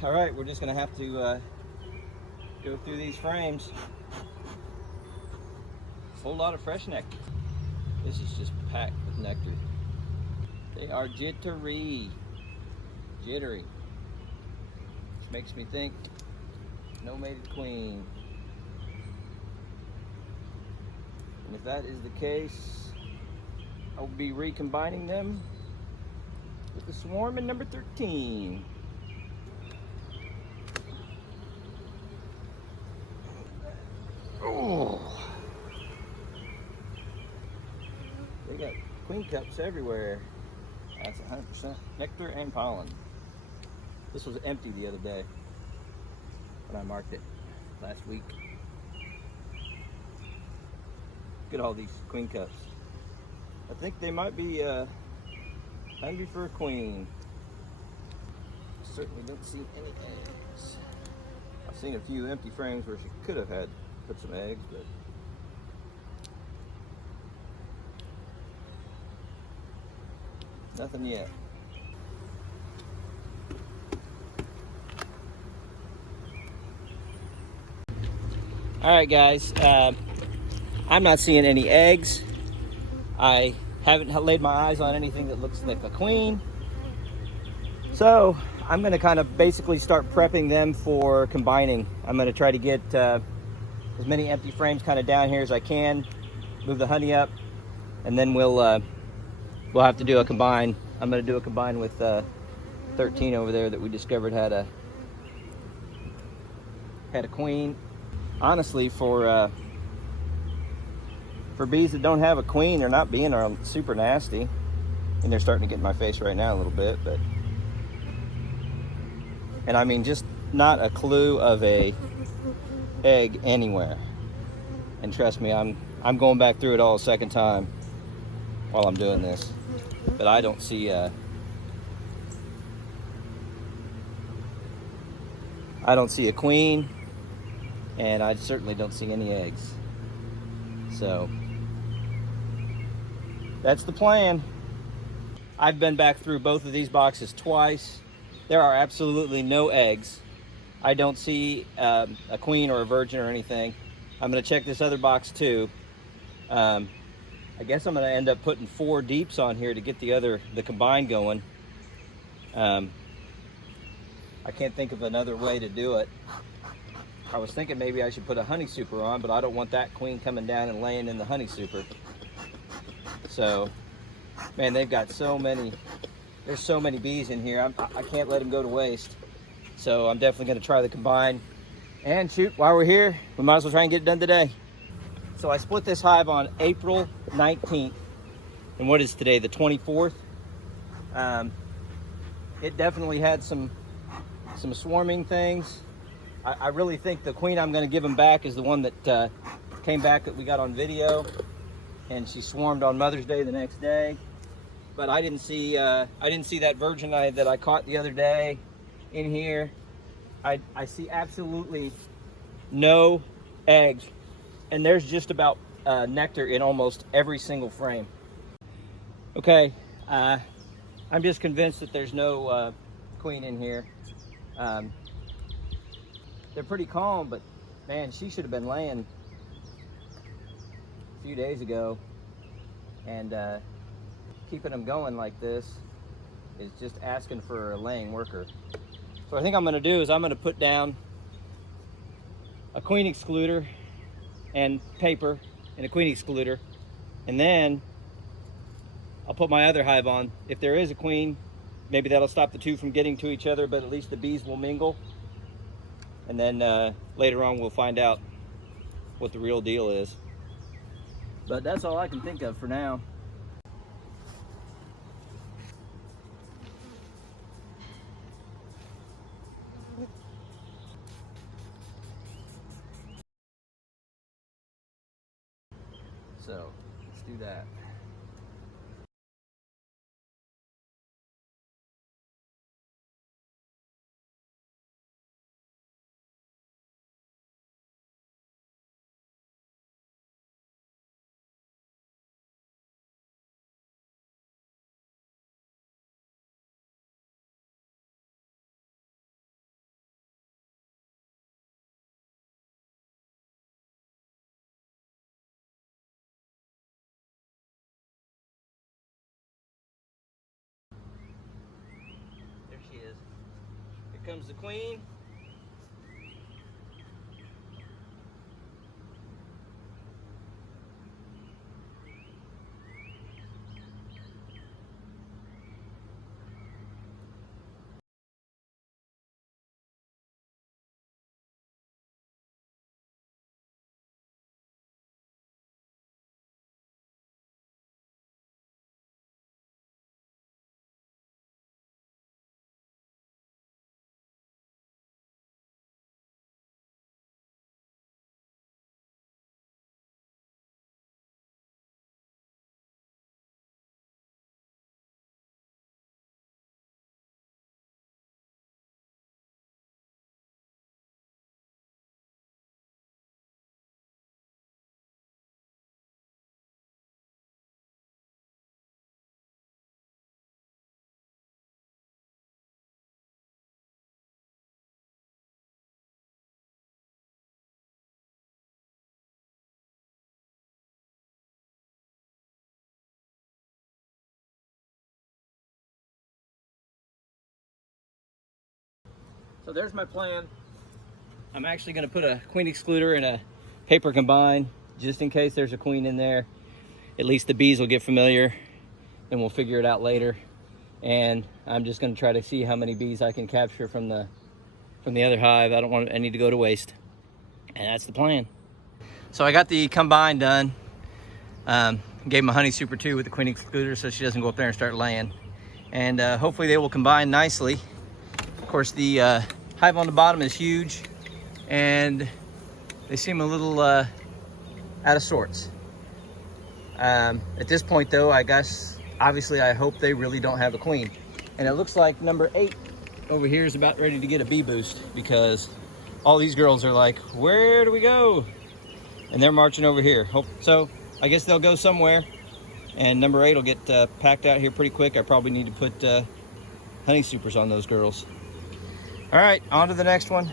All right, we're just gonna have to go through these frames. A whole lot of fresh nectar. This is just packed with nectar. They are jittery, which makes me think no mated queen. And if that is the case, I'll be recombining them with the swarm in number 13. Oh, they got queen cups everywhere. That's 100% nectar and pollen. This was empty the other day when I marked it last week. Look at all these queen cups. I think they might be hungry for a queen. Certainly don't see any eggs. I've seen a few empty frames where she could have had put some eggs, but nothing yet. All right, guys. I'm not seeing any eggs. I haven't laid my eyes on anything that looks like a queen. So I'm going to kind of basically start prepping them for combining. I'm going to try to get as many empty frames kind of down here as I can, move the honey up, and then we'll have to do a combine. I'm going to do a combine with 13 over there that we discovered had a queen. Honestly, for bees that don't have a queen, they're not being super nasty, and they're starting to get in my face right now a little bit, but and I mean just not a clue of a egg anywhere. And trust me, I'm going back through it all a second time while I'm doing this, but I don't see a queen, and I certainly don't see any eggs. So that's the plan. I've been back through both of these boxes twice. There are absolutely no eggs. I don't see a queen or a virgin or anything. I'm gonna check this other box too. I guess I'm gonna end up putting 4 deeps on here to get the combine going. I can't think of another way to do it. I was thinking maybe I should put a honey super on, but I don't want that queen coming down and laying in the honey super. So, man, they've got so many, there's so many bees in here. I can't let them go to waste. So I'm definitely gonna try the combine. And shoot, while we're here, we might as well try and get it done today. So I split this hive on April 19th. And what is today, the 24th? It definitely had some swarming things. I really think the queen I'm gonna give them back is the one that came back that we got on video. And she swarmed on Mother's Day the next day. But I didn't see that virgin that I caught the other day in here. I see absolutely no eggs, and there's just about nectar in almost every single frame. Okay, I'm just convinced that there's no queen in here. They're pretty calm, but man, she should have been laying a few days ago, and keeping them going like this is just asking for a laying worker. So I think I'm gonna do is I'm gonna put down a queen excluder and paper and a queen excluder, and then I'll put my other hive on. If there is a queen, maybe that'll stop the two from getting to each other, but at least the bees will mingle. And then later on we'll find out what the real deal is. But that's all I can think of for now. So let's do that. comes the queen. So there's my plan. I'm actually going to put a queen excluder in a paper combine just in case there's a queen in there. At least the bees will get familiar and we'll figure it out later. And I'm just going to try to see how many bees I can capture from the other hive. I don't want any to go to waste. And that's the plan. So I got the combine done. Gave them a honey super 2 with the queen excluder so she doesn't go up there and start laying. And hopefully they will combine nicely. Of course, the hive on the bottom is huge and they seem a little out of sorts. At this point though, I guess, obviously I hope they really don't have a queen. And it looks like number 8 over here is about ready to get a bee boost because all these girls are like, where do we go? And they're marching over here. So I guess they'll go somewhere and number 8 will get packed out here pretty quick. I probably need to put honey supers on those girls. All right, on to the next one.